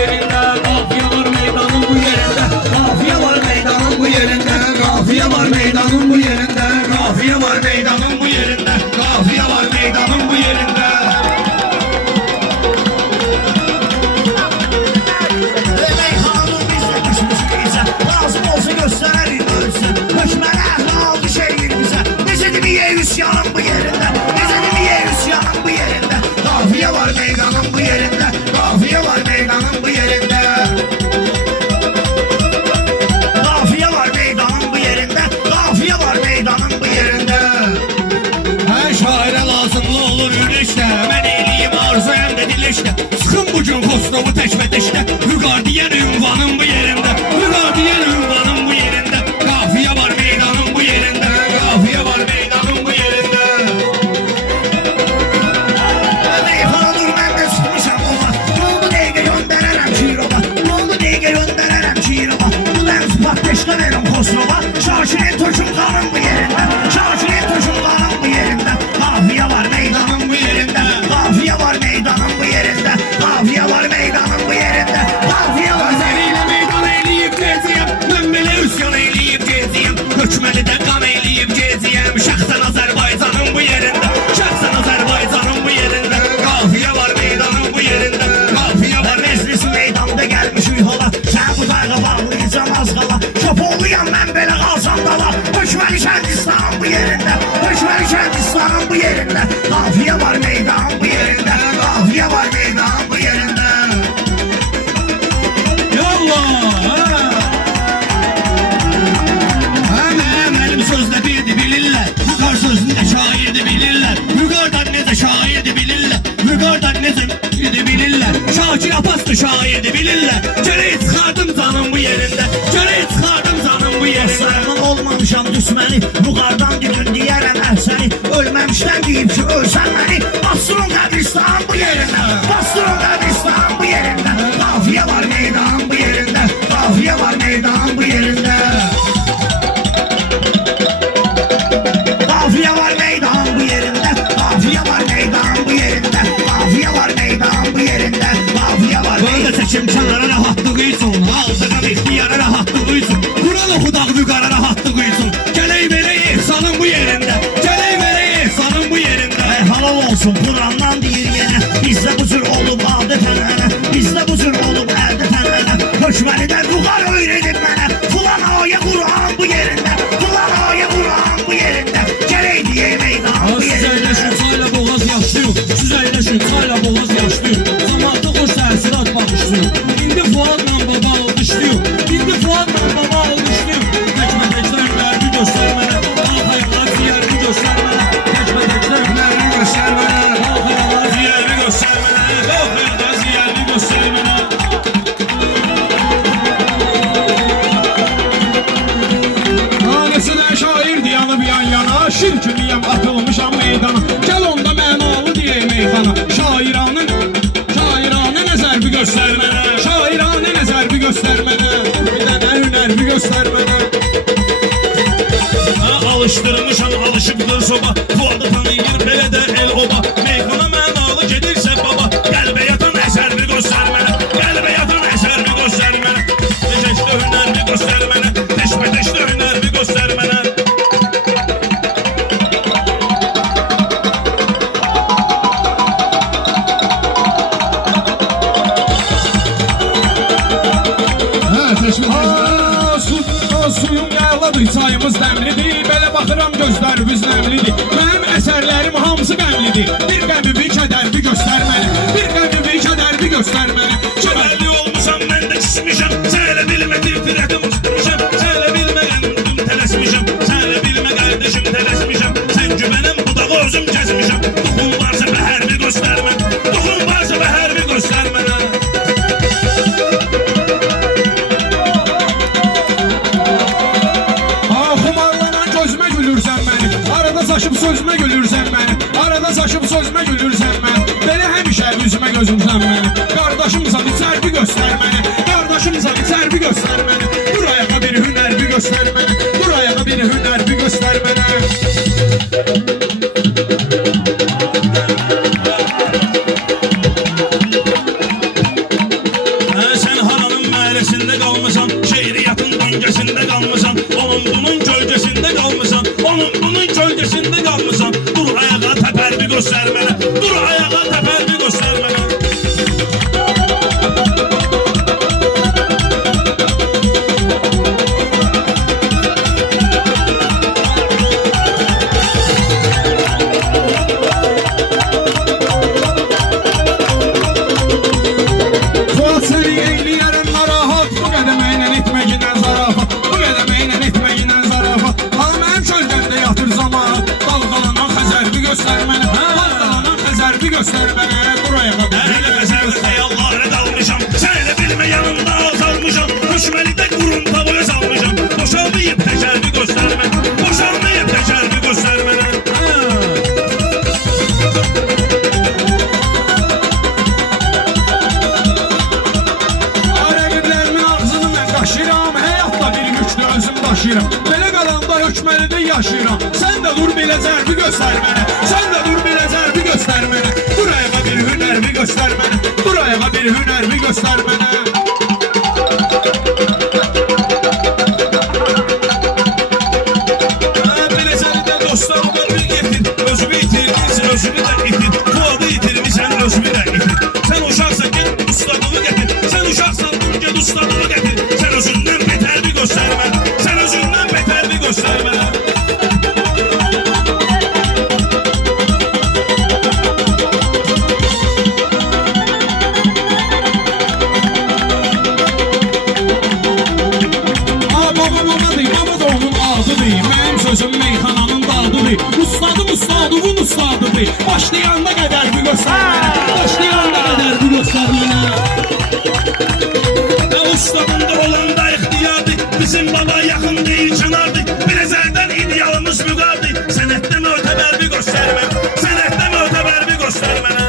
yerinde. Kafiye var meydanın bu yerinde. Kafiye var meydanın bu yerinde. Kafiye var meydanın bu yerinde. Kafiye var meydanın bu yerinde. Kafiye var meydanın bu yerinde. Reyhan'ın bizə düşmüş bizə. Lazım olsa göstərir ölsün. Hökmənə aldı şehir bizə. Necədir niye üsyanın bu yerində? Necədir niye üsyanın bu yerində? Kafiye var meydanın bu yerində. Kafiye var meydanın bu yerində. Kafiye var meydanın bu yerində. Kafiye var meydanın bu yerində. Her şaire lazımlı olur yürüyüşte. Ben eyleyim arzu hem de dilişte. Sıkın bucun Kosovu teşveteşte. Hügardiyen ünvanın bu yerinde. Hügardiyen ünvanın bu yerinde. Kafiye var meydanın bu yerinde. Kafiye var meydanın bu yerinde. Reyhan'ın ben de sıkmışam ona. Yoldu neyge göndererem Şirova. Yoldu neyge göndererem Şirova. Bu dens patleşte verim Kosova. Şaşirin toşun kanın bu yerinde. Şaşirin toşun kanın bu yerinde. Kafiye var meydanın bu yerinde. Kafiye var meydanın bu yerinde. Kafiye var meydanın bu yerinde. Kafiye var Seriyle meydan eyleyip geziyem. Ben böyle üsyan eyleyip geziyem. Hökmeli de kan eyleyip geziyem. Şahsen Azerbaycan'ın bu yerinde. Şahsen Azerbaycan'ın bu yerinde. Kafiye var meydanın bu yerinde. Kafiye var meclis meydanda gelmiş uyhala. Sen bu dayga bağlayacağım az kala. Şopoğluyam ben böyle kalsam dala. Hökmeli Şendistan'ın bu yerinde. Hökmeli Şendistan'ın bu yerinde. Kafiye var meydanın bu yerinde. Kafiye var meydanın bu yerinde. Yallah! Benim sözde birdi bilirler. Hügar sözünde şairdi bilirler. Hügardan ne de şairdi bilirler. Hügardan ne de bilirler. Şakir Apaslı şairdi bilirler. Cereyi çıkardım zanın bu yerinde. Cereyi çıkardım zanın bu yerinde. Dostlarımın olmamışam düşməni. Yukarıdan gidin diyerem seni. Ölmemişten deyip ki ölsen beni. Bastırın kabristan bu yerinde. Bastırın kabristan bu yerinde. Kafiye var meydan bu yerinde. Kafiye var meydan bu yerinde. Kafiye var meydan bu yerinde. Kafiye var meydan bu yerinde. Kafiye var meydan bu yerinde. Kafiye var Böyle seçim kenara rahatlığı için. Aldığım ihtiyara rahatlığı için. Kural okudak vügara rahatlığı için. Geley verey ihsanın bu yerinde. Geley verey ihsanın bu yerinde. Halal olsun Kur'an'dan deyir yine. Bizde bu cür olup adet ənənə. Bizde bu cür olup əldə ənənə. Hökməlidən ruhar öyrədib mənə. Filan ayə Kur'an bu yerində. Filan ayə Kur'an bu yerində. Gələk deyə meydan bu Siz yerində. əyləşin çayla boğaz yaşlıyım. Siz əyləşin çayla boğaz yaşlıyım. Zamanında xoş sərsirat baxışlıyım. İndi Fuadla baba alqışlıyım. İndi Fuadla baba alqışlıyım. Təkmə-təklər hünərini göstər mənə. Qalxayanlar ciyərini göstər mənə. Təkmə-təklər hünərini göstər mənə. Qalxayanlar ciyərini göstər mənə. Qalxayanlar ciyərini göstər mənə. Hanısına şair diyanıb yan yana. Şirkünüyəm atılmışam meydana. Gel onda mənalı diye meydana. Şairanə nəzər bir göstər mənə. Şairanə nəzər bir göstər mənə. Bir dənə hünər bir göstər mənə. Alışdırmışam alışıbdır soba. Bu adı tanıyır belə də el oba. Meydana mənalı gedirsə baba. Qəlbə yatan əsər bir göstər mənə. Qəlbə yatan əsər bir göstər mənə. Teşəşdə hünər bir göstər mənə. Teşmə-teşdə hünər bir göstər mənə. Suyum yayladır, çayımız dəmlidir. Belə baxıram gözlərimiz nəmlidir. Mənim əsərlərim hamısı qəmlidir. Bir qəmi bir kədər bir göstər mənə. Bir qəmi bir kədər bir göstər mənə. Kədərli olmuşam, mən də kismişəm. Sənə bilmə tirtirətim uçmuşam. Sənə bilmə qəmdim tələsmişəm. Sənə bilmə qardeşim tələsmişəm. Sən güvənəm budağı özüm kəsmişəm. Duxun varsa bəhər bir göstər mənə. Duxun varsa bəhər bir göstər mənə. Saçıb sözümə gülürsən məni. Arada saçıb sözümə gülürsən məni. Belə həmişə üzümə gözümsən məni. Qardaşımsan içər bir göstər məni. Qardaşımsan içər bir göstər məni. Buraya bir hünər bir göstər məni. Buraya bir hünər bir göstər məni. yaşayıram. Belə qalanda hökməlidə yaşayıram. Sən də dur belə zərbi göstər mənə. Sən də dur belə zərbi göstər mənə. Dur ayağa bir hünər bir göstər mənə. Dur ayağa bir hünər bir göstər mənə. Biləcəlidə dostlarımdan bir getir. Özümü itirmişsin, özümü də itir. Bu adı itirmişsən, özümü də itir. Sən uşaqsan get ustalığı getir. Sən uşaqsan dur get ustalığı getir. Sən özündən betər bir göstər mənə. Sən özündən betər bir göstər mənə. Sözüm meyxananın dadıdır. Ustadım ustadımın ustadıdır. Başlayanda qədər bir göstər mənə. Başlayanda qədər bir göstər mənə. Ustadında olanda ixtiyardır. Bizim baba yaxın deyil çınardır. Biləcəkdən idealımız müqardır. Sənətdə mötəbər bir göstər mənə. Sənətdə mötəbər bir göstər mənə.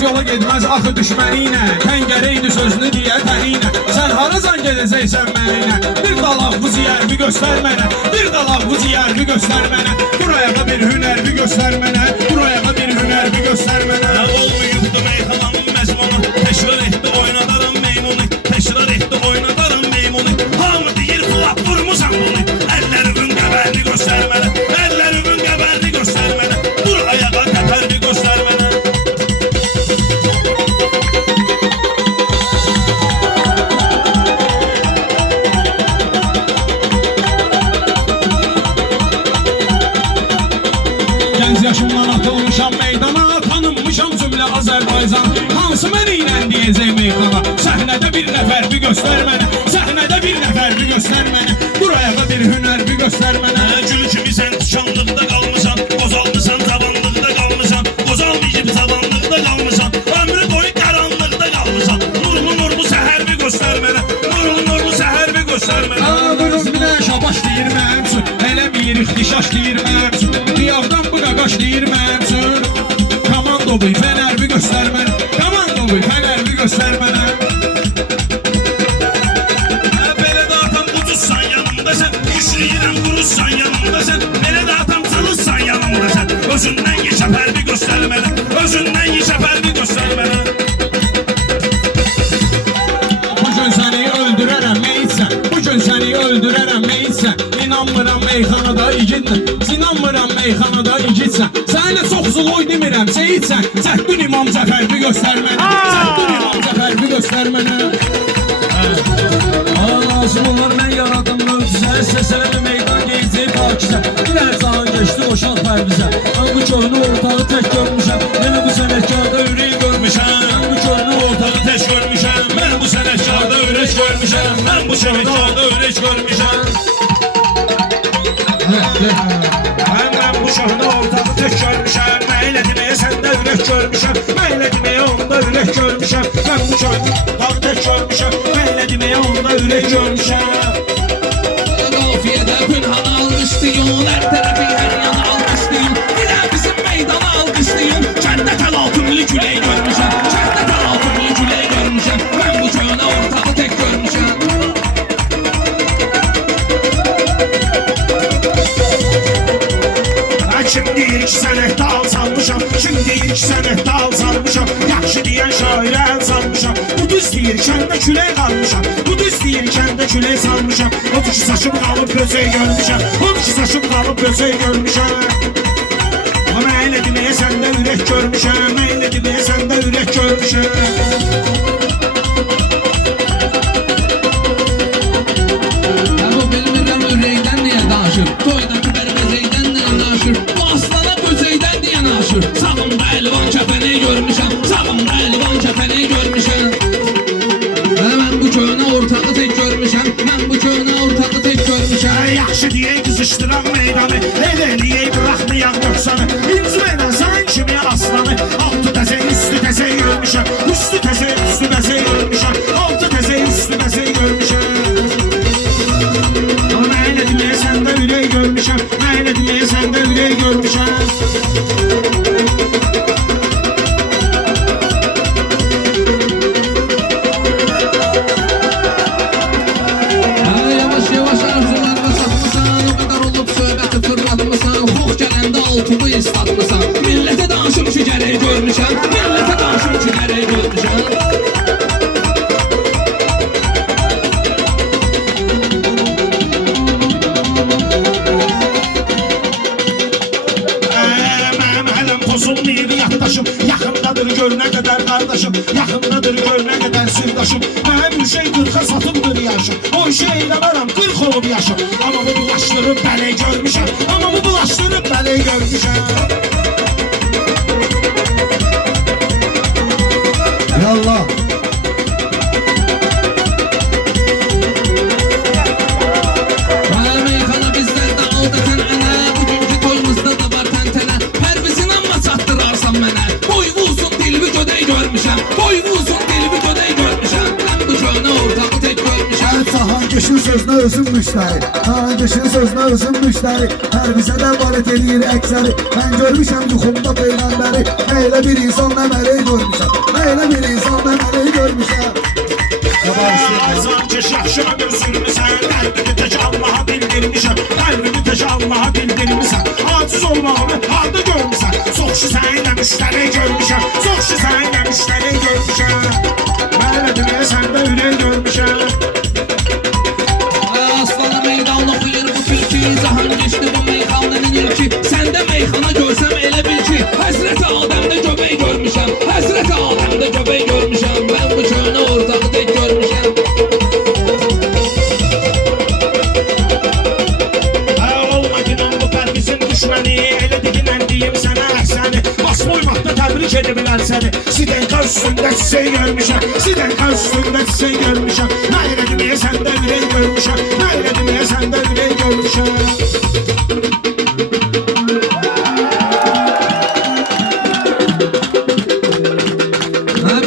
Yola getməz axı düşməniylə. Təngərəydi sözünü deyə təninə. Sən haracan gedəcəksən mənə. Bir dalaq bu ziyərbi göstər mənə. Bir dalaq bu ziyərbi göstər mənə. Buraya bir hünər bir göstər mənə. Buraya bir hünər bir göstər mənə. Olmayıbdı meyxanamın məzmunu. Təşrar etdi oynadaram meymunu. Təşrar etdi oynadaram meymunu. Hamı deyir fulaq vurmusan bunu. Əllərimin qəbərini göstər mənə. Əllərimin qəbərini göstər mənə. Dur ayağa təpər bir göstər mənə. Yaşımdan atılmışam meydana, tanınmışam cümlə Azərbaycan. Hansı mənə ilə deyəcək meyxana. Səhnədə bir nəfər bir göstər mənə. Səhnədə bir nəfər bir göstər mənə. Buraya bir hünər bir göstər mənə. Gül kimi sən tükanlıqda qalmışsan. Qozalmışsan zabanlıqda qalmışsan. Qozalmayıb zabanlıqda qalmışsan. Ömrü boyu qaranlıqda qalmışsan. Nurlu səhər bir göstər mənə. Nurlu səhər bir göstər mənə. Duruz bir də şabaş deyir mənim üçün. Elə bir ixtişaş deyir mənim üçün. Qiyavdan bu qaqaş deyir mənim üçün. Komando bu fənər bir göstər mənə. Komando bu fənər bir göstər mənə. Belə də atam ucuzsan yanımda sən. Güçlüyürəm quruzsan yanımda sən. Belə də atam cılızsan yanımda sən. Özündən yeşəpər bir göstər mənə. Özündən yeşəpər bir göstər mənə. Bugün səni öldürərəm meyitsən. Bugün səni öldürərəm meyitsən. İnanmıram meyxanada igidsən. İnanmıram meyxanada igidsən. Sənə çox zloy demirəm seyitsən. Cəhdün İmam Cəfər bir göstər mənə. Cəhdün İmam Cəfər bir göstər mənə. Lazım olur mən yaradım mövcüzə. Səsələmi meydan geyəcək pakizə. Bir ərzahan geçdi boşalt pərbizə. Mən bu köhnü ortağı tək görmüşəm. Yenə bu sənətkarda ürək görmüşəm. Mən bu köhnü ortağı tək görmüşəm. Mən bu sənətkarda ürək görmüşəm. Mən bu sənətkarda ürək görmüşəm. Mən bu şahına ortağı tək görmüşəm. Məylə deməyə səndə ürək görmüşəm. Məylə deməyə onda ürək görmüşəm. Mən bu şahına ortağı tək görmüşəm. Məylə deməyə onda ürək görmüşəm. Qafiyədə pünhanı almışdıyım. Hər tərəfi hər yana almışdıyım. Bir də bizim meydana almışdıyım. Kəndə təlatümlü külək görmüşəm. Kəndə təlatümlü külək görmüşəm. Mən bu köhnə ortağı tək görmüşəm. Kim deyir ki sənətdə al salmışam. Kim deyir ki sənətdə al salmışam. Yaxşı deyən şairə əl salmışam. Bu düz deyir kəndə külək qalmışam. Bu düz deyir kəndə külək salmışam. Odur ki saçım qalıb böcək görmüşəm. Odur ki saçım qalıb böcək görmüşəm. Amma elə deməyə səndə ürək görmüşəm. Elə deməyə səndə ürək görmüşəm. Bu bilmirəm ürəkdən niyə danışır. Toydakı bərbəcəkdən niyə danışır. Bu aslana böcəkdən niyə danışır. Sağımda əlvan kəpəni görmüşəm. Sağımda əlvan kəpəni görmüşəm. Mən bu köhnə ortağı tək görmüşəm. Mən bu köhnə ortağı tək görmüşəm. Yaxşı deyək qızışdıraq meydanı. El eləyək bıraxmayaq yoxsanı. İnci verən sən kimi aslanı. Altı təzək üstü təzək görmüşəm. Üstü təzək üstü təzək görmüşəm. Altı təzək üstü təzək görmüşəm. Amma elə deməyə səndə ürək görmüşəm. Elə deməyə səndə ürək görmüşəm. yaşım Yaxındadır gör nə qədər sirdaşım Mənim şey 40'a satıbdır yaşım O işi eyləmərəm 40 olub yaşım Amma bu bulaşdırıb bələk görmüşəm Amma bu bulaşdırıb bələk görmüşəm Yallah. Meyxana bizlərdə aldatan ənə Bugünkü toyumuzda da var təntənə Pərvizin amma çatdırarsan mənə Boy uzun dilbi gödək görmüşəm Boy uzun dilbi gödək görmüşəm Mən bu köhnə ortağı tək görmüşəm Hangişin sözünə özüm müştəri Hangişin sözünə özüm müştəri Hər bizə də valet eləyir əksəri Mən görmüşəm yuxumda peyğəmbəri Elə bir insan nə mələk görmüşəm Elə bir insan nə mələk görmüşəm Sanki şaşıra gözürmüsən Qəlbini tək Allaha bildirmişəm Qəlbini tək Allaha bildirmişəm Aciz olmağını halda görmüşəm Soxşu səninlə müştəri görmüşəm Soxşu səninlə müştəri görmüşəm Mənə deməyə səndə ürək görmüşəm Aslana meydan oxuyur bu türkü Cahan geçdi bu meyxanənin ilki Səndə meyxana görsəm elə bil ki Həsrəti Adəmdə göbək görmüşəm Həsrəti Adəmdə göbək görmüşəm Mən bu köhnə ortağı tək görmüşəm Olmadın bu pərvizin düşməni Elə digilən deyim sənə əhsəni Bas boymaqda təbrik ediblər səni Sidenka üstündə çiçək görmüşəm Sidenka üstündə çiçək görmüşəm Nə elə deməyə səndə ürək görmüşəm Nə elə deməyə səndə ürək görmüşəm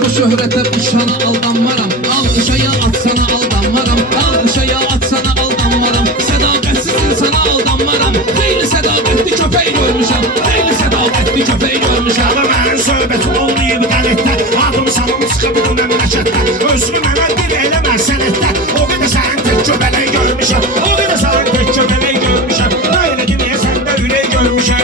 Bu şöhrətə bu şana aldanmaram Alqışaya atsana aldanmaram Alqışaya atsana aldanmaram Sədaqətsiz insana aldanmaram Xeyli sədaqətli köpək görmüşəm Xeyli sədaqətli köpək görmüşəm Ama mənim söhbətim olmayıb qələtdə Adım salım çıxıb bu məmləkətdə Özünü mənə dil eləmər sənətdə O qədər sənin tək göbələk görmüşəm O qədər sənin tək göbələk görmüşəm Nə elə deməyə səndə ürək görmüşəm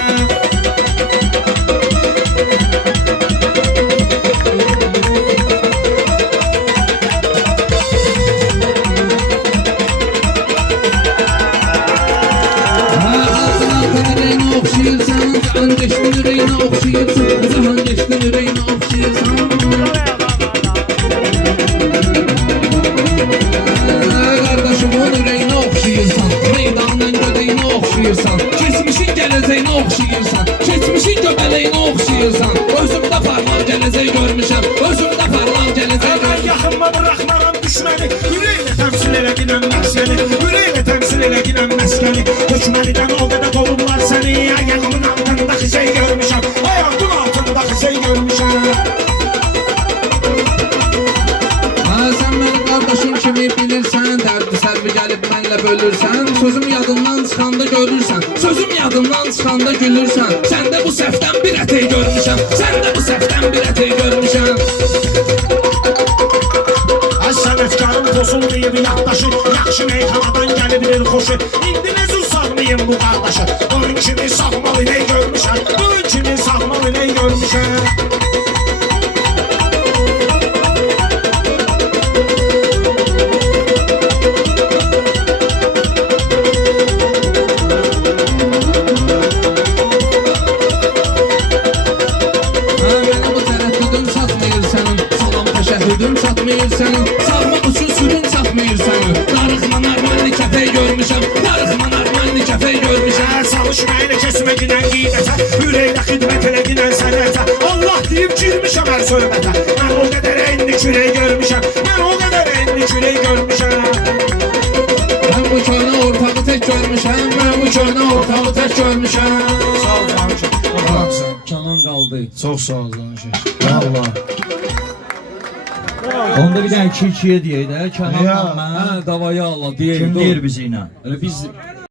Cahan geçtin ürəyinə oxşayırsan Cahan geçtin ürəyinə oxşayırsan Qardaşımın ürəyinə oxşayırsan Meydanın gödəyinə oxşayırsan Keçmişin gələcəyinə oxşayırsan Keçmişin göbələyinə oxşayırsan Özümdə parlaq gələcək görmüşəm Özümdə parlaq gələcək Mən yaxınma bıraxmaram düşməni Ürəklə təmsil elədinəm məskəni Ürəklə təmsil elədinəm məskəni Hökməlidən o qədər qovublar səni Ayağımın altında xizey görmüşəm Ayağımın altında xizey görmüşəm Sən məni qardaşım kimi bilirsən Dərdi sərvi gəlib mənlə bölürsən Sözüm yadından çıxanda görürsən Sözüm yadından çıxanda gülürsən Səndə bu səhvdən bir ətək görmüşəm Səndə bu səhvdən bir ətək görmüşəm Az sənətkarım pozulmayıb yaddaşı Yaxşı meyxanadan gəlibdir xoşu İndi nə zül sağmayım bu qardaşı Bunun kimi sağmalı nə görmüşəm Bunun kimi sağmalı nə görmüşəm Mənə bu tərəddüdün çatmayır sənin Salam təşəhhüdün çatmayır sənin Sağmaq üçün sürün çatmayır sənin Darıxma narmanlı kəfək görmüşəm Darıxma narmanlı kəfək görmüşəm Çalışmayla kesmə ginən qiymətə Ürəklə xidmət elə ginən sənətə Allah deyib girmişəm hər söhbətə Mən o qədər enli kürək görmüşəm Mən o qədər enli kürək görmüşəm Mən bu köhnə ortağı tək görmüşəm Mən bu köhnə ortağı tək görmüşəm Sağ ol Cankı Canan qaldı. Çox sağ ol Cankı Allah Onda bir dənə 2-2-yə deyək də. Kənan Ya. mən davaya Allah deyək. Kim deyir bizi ilə? Biz